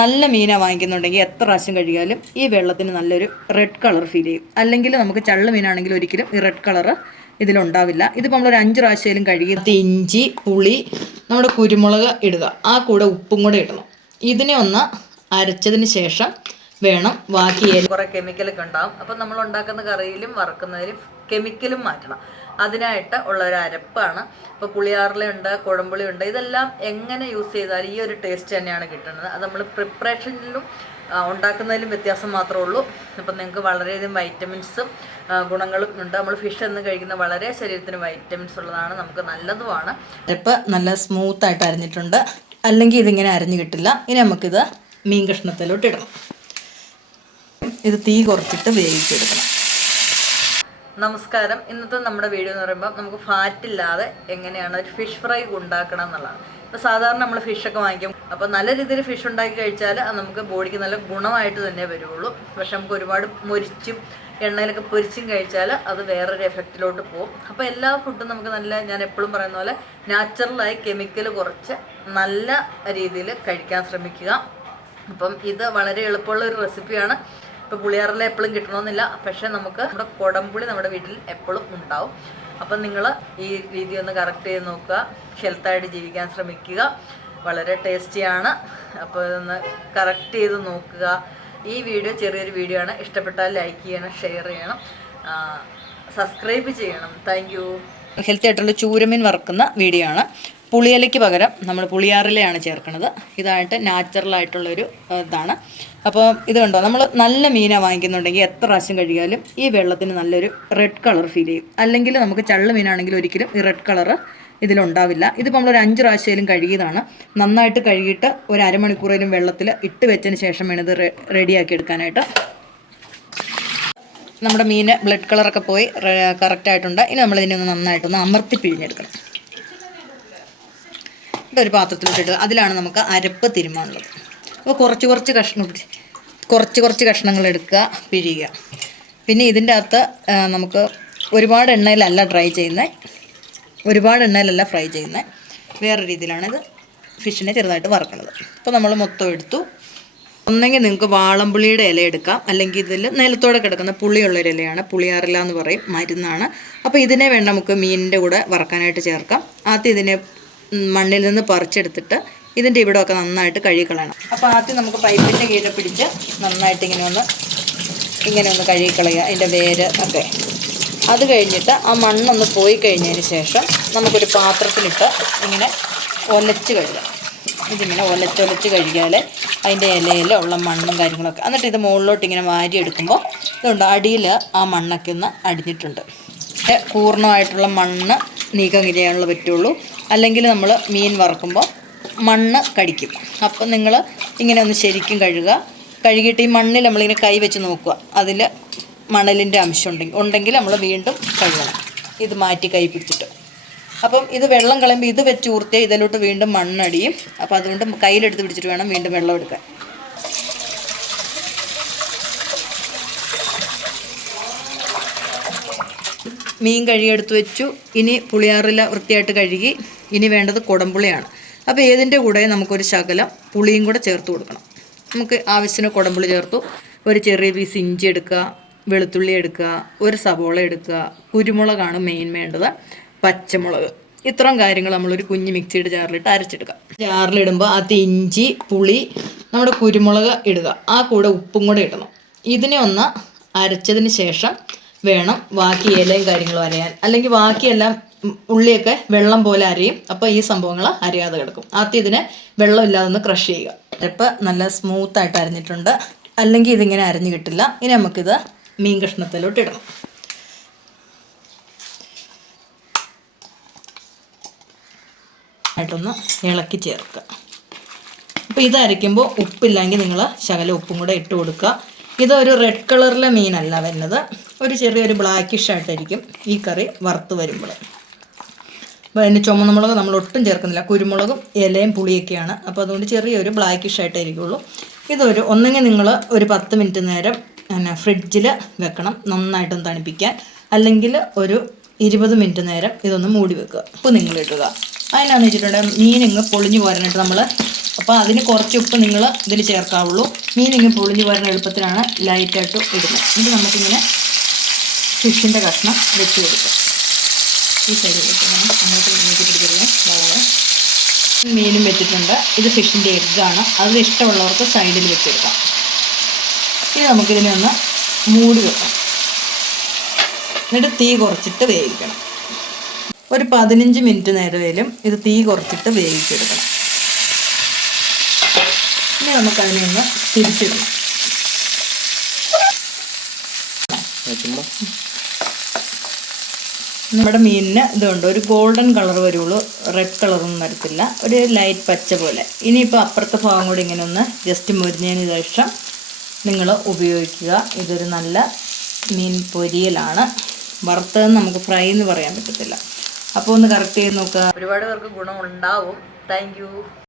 നല്ല മീന വാങ്ങിക്കുന്നുണ്ടെങ്കിൽ എത്ര പ്രാവശ്യം കഴുകിയാലും ഈ വെള്ളത്തിന് നല്ലൊരു റെഡ് കളർ ഫീൽ ചെയ്യും. അല്ലെങ്കിൽ നമുക്ക് ചള്ള മീനാണെങ്കിൽ ഒരിക്കലും ഈ റെഡ് കളറ് ഇതിലുണ്ടാവില്ല. ഇതിപ്പോൾ നമ്മളൊരു അഞ്ച് പ്രാവശ്യമായാലും കഴുകി ഇഞ്ചി പുളി നമ്മുടെ കുരുമുളക് ഇടുക. ആ കൂടെ ഉപ്പും കൂടെ ഇടണം. ഇതിനെ ഒന്ന് അരച്ചതിന് ശേഷം വേണം. ബാക്കി കുറേ കെമിക്കലൊക്കെ ഉണ്ടാവും. അപ്പം നമ്മൾ ഉണ്ടാക്കുന്ന കറിയിലും വറക്കുന്നതിലും കെമിക്കലും മാറ്റണം. അതിനായിട്ട് ഉള്ള ഒരു അരപ്പാണ്. ഇപ്പോൾ പുളിയാറിലുണ്ട് കുഴമ്പുളി ഉണ്ട്. ഇതെല്ലാം എങ്ങനെ യൂസ് ചെയ്താലും ഈ ഒരു ടേസ്റ്റ് തന്നെയാണ് കിട്ടുന്നത്. അത് നമ്മൾ പ്രിപ്പറേഷനിലും ഉണ്ടാക്കുന്നതിലും വ്യത്യാസം മാത്രമേ ഉള്ളൂ. അപ്പം നിങ്ങൾക്ക് വളരെയധികം വൈറ്റമിൻസും ഗുണങ്ങളും ഉണ്ട്. നമ്മൾ ഫിഷ് എന്ന് കഴിക്കുന്ന വളരെ ശരീരത്തിന് വൈറ്റമിൻസ് ഉള്ളതാണ്. നമുക്ക് നല്ലതുമാണ്. അരപ്പ് നല്ല സ്മൂത്ത് ആയിട്ട് അരിഞ്ഞിട്ടുണ്ട്. അല്ലെങ്കിൽ ഇതിങ്ങനെ അരിഞ്ഞു കിട്ടില്ല. ഇനി നമുക്കിത് മീൻ കഷ്ണത്തിലോട്ട് ഇടണം. ഇത് തീ കുറച്ചിട്ട് വേവിച്ചെടുക്കണം. നമസ്കാരം. ഇന്നത്തെ നമ്മുടെ വീഡിയോ എന്ന് പറയുമ്പോൾ നമുക്ക് ഫാറ്റ് ഇല്ലാതെ എങ്ങനെയാണ് ഒരു ഫിഷ് ഫ്രൈ ഉണ്ടാക്കണം എന്നുള്ളതാണ്. ഇപ്പോൾ സാധാരണ നമ്മൾ ഫിഷൊക്കെ വാങ്ങിക്കും. അപ്പോൾ നല്ല രീതിയിൽ ഫിഷ് ഉണ്ടാക്കി കഴിച്ചാൽ അത് നമുക്ക് ബോഡിക്ക് നല്ല ഗുണമായിട്ട് തന്നെ വരുള്ളൂ പക്ഷെ നമുക്ക് ഒരുപാട് മൊരിച്ചും എണ്ണയിലൊക്കെ പൊരിച്ചും കഴിച്ചാൽ അത് വേറൊരു എഫക്റ്റിലോട്ട് പോകും അപ്പോൾ എല്ലാ ഫുഡും നമുക്ക് നല്ല ഞാൻ എപ്പോഴും പറയുന്ന പോലെ നാച്ചുറലായി കെമിക്കൽ കുറച്ച് നല്ല രീതിയിൽ കഴിക്കാൻ ശ്രമിക്കുക. അപ്പം ഇത് വളരെ എളുപ്പമുള്ള ഒരു റെസിപ്പിയാണ് ഇപ്പോൾ പുളിയാറിൽ എപ്പോഴും കിട്ടണമെന്നില്ല പക്ഷെ നമുക്ക് നമ്മുടെ കുടംപുളി നമ്മുടെ വീട്ടിൽ എപ്പോഴും ഉണ്ടാവും. അപ്പം നിങ്ങൾ ഈ രീതി ഒന്ന് കറക്റ്റ് ചെയ്ത് നോക്കുക. ഹെൽത്തായിട്ട് ജീവിക്കാൻ ശ്രമിക്കുക. വളരെ ടേസ്റ്റിയാണ് അപ്പോൾ ഇതൊന്ന് കറക്റ്റ് ചെയ്ത് നോക്കുക. ഈ വീഡിയോ ചെറിയൊരു വീഡിയോ ആണ്. ഇഷ്ടപ്പെട്ടാൽ ലൈക്ക് ചെയ്യണം ഷെയർ ചെയ്യണം. സബ്സ്ക്രൈബ് ചെയ്യണം. താങ്ക് ഹെൽത്തി ആയിട്ടുള്ള ചൂരമീൻ വറുക്കുന്ന വീഡിയോ ആണ്. പുളിയിലയ്ക്ക് പകരം നമ്മൾ പുളിയാറിലയാണ് ചേർക്കുന്നത്. ഇതായിട്ട് ആ, ഇതാണ്. അപ്പോൾ ഇത് കണ്ടോ? നമ്മൾ നല്ല മീനാണ് വാങ്ങിക്കുന്നുണ്ടെങ്കിൽ എത്ര പ്രാവശ്യം കഴുകിയാലും ഈ വെള്ളത്തിന് നല്ലൊരു റെഡ് കളർ ഫീൽ ചെയ്യും. അല്ലെങ്കിൽ നമുക്ക് ചള്ള മീനാണെങ്കിൽ ഒരിക്കലും ഈ റെഡ് കളറ് ഇതിലുണ്ടാവില്ല. ഇതിപ്പോൾ നമ്മളൊരു അഞ്ച് പ്രാവശ്യമായാലും കഴുകിയതാണ്. നന്നായിട്ട് കഴുകിയിട്ട് ഒരു അരമണിക്കൂറേലും വെള്ളത്തിൽ ഇട്ട് വെച്ചതിന് ശേഷം വേണം ഇത് റെഡിയാക്കി എടുക്കാനായിട്ട്. നമ്മുടെ മീൻ ബ്ലഡ് കളറൊക്കെ പോയി കറക്റ്റായിട്ടുണ്ട് ഇനി നമ്മളിതിനെ ഒന്ന് നന്നായിട്ടൊന്ന് അമർത്തി പിഴിഞ്ഞെടുക്കണം. ഇതൊരു പാത്രത്തിലിട്ടിട്ട് അതിലാണ് നമുക്ക് അരപ്പ് തിരുമാനുള്ളത്. അപ്പോൾ കുറച്ച് കുറച്ച് കഷ്ണം കുറച്ച് കുറച്ച് കഷ്ണങ്ങൾ എടുക്കുക പിഴിയുക. പിന്നെ ഇതിന്റെ അകത്ത് നമുക്ക് ഒരുപാട് എണ്ണയിലല്ല ഡ്രൈ ചെയ്യുന്നത്. ഒരുപാട് എണ്ണയിലല്ല ഫ്രൈ ചെയ്യുന്നത്. വേറെ രീതിയിലാണ് ഇത് ഫിഷിനെ ചെറുതായിട്ട് വറക്കുന്നത്. അപ്പോൾ നമ്മൾ മൊത്തം എടുത്തു. ഒന്നെങ്കിൽ നിങ്ങൾക്ക് വാളംപുളിയുടെ ഇല എടുക്കാം. അല്ലെങ്കിൽ ഇതിൽ നിലത്തോടെ കിടക്കുന്ന പുളിയുള്ളൊരു ഇലയാണ്. പുളിയാറില എന്ന് പറയും മരുന്നാണ്. അപ്പോൾ ഇതിനെ വേണ്ട നമുക്ക് മീനിന്റെ കൂടെ വറക്കാനായിട്ട് ചേർക്കാം. ആദ്യം ഇതിനെ മണ്ണിൽ നിന്ന് പറിച്ചെടുത്തിട്ട് ഇതിന്റെ ഇവിടെയൊക്കെ നന്നായിട്ട് കഴുകി കളയണം അപ്പോൾ ആദ്യം നമുക്ക് പൈപ്പിന്റെ കീഴിൽ പിടിച്ച് നന്നായിട്ട് ഇങ്ങനെ ഒന്ന് ഇങ്ങനെ ഒന്ന് കഴുകി കളയുക അതിന്റെ വേര് ഒക്കെ. അത് കഴിഞ്ഞിട്ട് ആ മണ്ണൊന്ന് പോയി കഴിഞ്ഞതിന് ശേഷം നമുക്കൊരു പാത്രത്തിലിട്ട് ഇങ്ങനെ ഒലച്ച് കഴുകാം. ഇതിങ്ങനെ ഒലച്ചൊലച്ച് കഴുകിയാൽ അതിന്റെ ഇലയിൽ ഉള്ള മണ്ണും കാര്യങ്ങളൊക്കെ. എന്നിട്ട് ഇത് മുകളിലോട്ട് ഇങ്ങനെ വാരി എടുക്കുമ്പോൾ ഇതുണ്ട് അടിയിൽ ആ മണ്ണൊക്കെ ഒന്ന് അടിഞ്ഞിട്ടുണ്ട്. പൂർണമായിട്ടുള്ള മണ്ണ് നീക്കം ചെയ്യാനുള്ള പറ്റുള്ളൂ. അല്ലെങ്കിൽ നമ്മൾ മീൻ വറക്കുമ്പോൾ മണ്ണ് കടിക്കും. അപ്പം നിങ്ങൾ ഇങ്ങനെ ഒന്ന് ശരിക്കും കഴുകുക. കഴുകിയിട്ട് ഈ മണ്ണിൽ നമ്മളിങ്ങനെ കൈ വെച്ച് നോക്കുക. അതിൽ മണലിന്റെ അംശം ഉണ്ടെങ്കിൽ ഉണ്ടെങ്കിൽ നമ്മൾ വീണ്ടും കഴുകണം. ഇത് മാറ്റി കൈ പിടിച്ചിട്ട്. അപ്പം ഇത് വെള്ളം കളയുമ്പോൾ ഇത് വെച്ച് ഊർത്തിയാൽ ഇതിലോട്ട് വീണ്ടും മണ്ണടിയും. അപ്പോൾ അതുകൊണ്ട് കയ്യിലെടുത്ത് പിടിച്ചിട്ട് വേണം വീണ്ടും വെള്ളം എടുക്കാൻ. മീൻ കഴുകിയെടുത്ത് വെച്ചു. ഇനി പുളിയാറില വൃത്തിയായിട്ട് കഴുകി. ഇനി വേണ്ടത് കുടംപുളിയാണ്. അപ്പോൾ ഏതിന്റെ കൂടെ നമുക്കൊരു ശകലം പുളിയും കൂടെ ചേർത്ത് കൊടുക്കണം. നമുക്ക് ആവശ്യത്തിന് കുടംപുളി ചേർത്തു. ഒരു ചെറിയ പീസ് ഇഞ്ചി എടുക്കുക വെളുത്തുള്ളി എടുക്കുക ഒരു സവോള എടുക്കുക. കുരുമുളകാണ് മെയിൻ വേണ്ടത്. പച്ചമുളക്. ഇത്രയും കാര്യങ്ങൾ നമ്മളൊരു കുഞ്ഞ് മിക്സിയുടെ ജാറിലിട്ട് അരച്ചെടുക്കുക ജാറിലിടുമ്പോൾ അത് ഇഞ്ചി പുളി നമ്മുടെ കുരുമുളക് ഇടുക. ആ കൂടെ ഉപ്പും കൂടെ ഇടണം. ഇതിനെ ഒന്ന് അരച്ചതിന് ശേഷം വേണം ബാക്കി ഇലയും കാര്യങ്ങളും അരയാൻ. അല്ലെങ്കിൽ ബാക്കിയെല്ലാം ഉള്ളിയൊക്കെ വെള്ളം പോലെ അരയും. അപ്പോൾ ഈ സംഭവങ്ങൾ അരയാതെ കിടക്കും. ആദ്യം ഇതിനെ വെള്ളമില്ലാതെ ഒന്ന് ക്രഷ് ചെയ്യുക. ഇപ്പം നല്ല സ്മൂത്ത് ആയിട്ട് അരഞ്ഞിട്ടുണ്ട്. അല്ലെങ്കിൽ ഇതിങ്ങനെ അരഞ്ഞു കിട്ടില്ല. ഇനി നമുക്കിത് മീൻ കഷ്ണത്തിലോട്ട് ഇടണം ആയിട്ടൊന്ന് ഇളക്കി ചേർക്കുക. അപ്പോൾ ഇത് അരയ്ക്കുമ്പോൾ ഉപ്പില്ലെങ്കിൽ നിങ്ങൾ ശകലം ഉപ്പും കൂടെ ഇട്ട് കൊടുക്കുക. ഇതൊരു റെഡ് കളറിലെ മീനല്ല വരുന്നത്. ഒരു ചെറിയൊരു ബ്ലാക്കിഷ് ആയിട്ടായിരിക്കും ഈ കറി വറുത്ത് വരുമ്പോൾ. അപ്പോൾ അതിന് ചുമന്ന മുളക് നമ്മൾ ഒട്ടും ചേർക്കുന്നില്ല. കുരുമുളകും ഇലയും പുളിയൊക്കെയാണ്. അപ്പോൾ അതുകൊണ്ട് ചെറിയൊരു ബ്ലാക്കിഷ് ആയിട്ടായിരിക്കുള്ളൂ ഇതൊരു ഒന്നെങ്കിൽ നിങ്ങൾ ഒരു പത്ത് മിനിറ്റ് നേരം പിന്നെ ഫ്രിഡ്ജിൽ വെക്കണം നന്നായിട്ടൊന്ന് തണുപ്പിക്കാൻ. അല്ലെങ്കിൽ ഒരു ഇരുപത് മിനിറ്റ് നേരം ഇതൊന്ന് മൂടി വെക്കുക. ഉപ്പ് നിങ്ങൾ ഇടുക. അതിനാന്ന് വെച്ചിട്ടുണ്ടെങ്കിൽ മീനിങ് പൊളിഞ്ഞു പോരാനായിട്ട് നമ്മൾ അപ്പോൾ അതിന് കുറച്ച് ഉപ്പ് നിങ്ങൾ ഇതിൽ ചേർക്കാവുള്ളൂ. മീനിങ് പൊളിഞ്ഞു പോരുന്ന എളുപ്പത്തിലാണ് ലൈറ്റായിട്ട് ഇടുന്നത്. എന്നിട്ട് നമുക്കിങ്ങനെ ഫിഷിന്റെ കഷ്ണം വെച്ച് കൊടുക്കാം ഈ സൈഡിൽ വെക്കണം അങ്ങോട്ട് ഇങ്ങോട്ട് പിടിക്കരുത് വളരെ മീനും വെച്ചിട്ടുണ്ട്. ഇത് ഫിഷിന്റെ എഗ്ഗാണ് അത് ഇഷ്ടമുള്ളവർക്ക് സൈഡിൽ വെച്ചെടുക്കാം ഇനി നമുക്കിതിനെ ഒന്ന് മൂടി വെക്കാം. എന്നിട്ട് തീ കുറച്ചിട്ട് വേവിക്കണം. ഒരു പതിനഞ്ച് മിനിറ്റ് നേരമേലും ഇത് തീ കുറച്ചിട്ട് വേവിച്ചെടുക്കണം. ഇനി നമുക്കതിനെ ഒന്ന് തിരിച്ചിടണം നമ്മുടെ മീനിന് ഇതുണ്ട്. ഒരു ഗോൾഡൻ കളർ വരുള്ളൂ. റെഡ് കളറൊന്നും വരത്തില്ല. ഒരു ലൈറ്റ് പച്ച പോലെ. ഇനിയിപ്പോൾ അപ്പുറത്തെ ഭാഗം കൂടി ഇങ്ങനെ ഒന്ന് ജസ്റ്റ് മുരിഞ്ഞതിന് ശേഷം നിങ്ങൾ ഉപയോഗിക്കുക. ഇതൊരു നല്ല മീൻ പൊരിയലാണ്. വറുത്തതെന്ന് നമുക്ക് ഫ്രൈ എന്ന് പറയാൻ പറ്റത്തില്ല. അപ്പോൾ ഒന്ന് കറക്റ്റ് ചെയ്ത് നോക്കുക. ഒരുപാട് പേർക്ക് ഗുണമുണ്ടാവും. താങ്ക്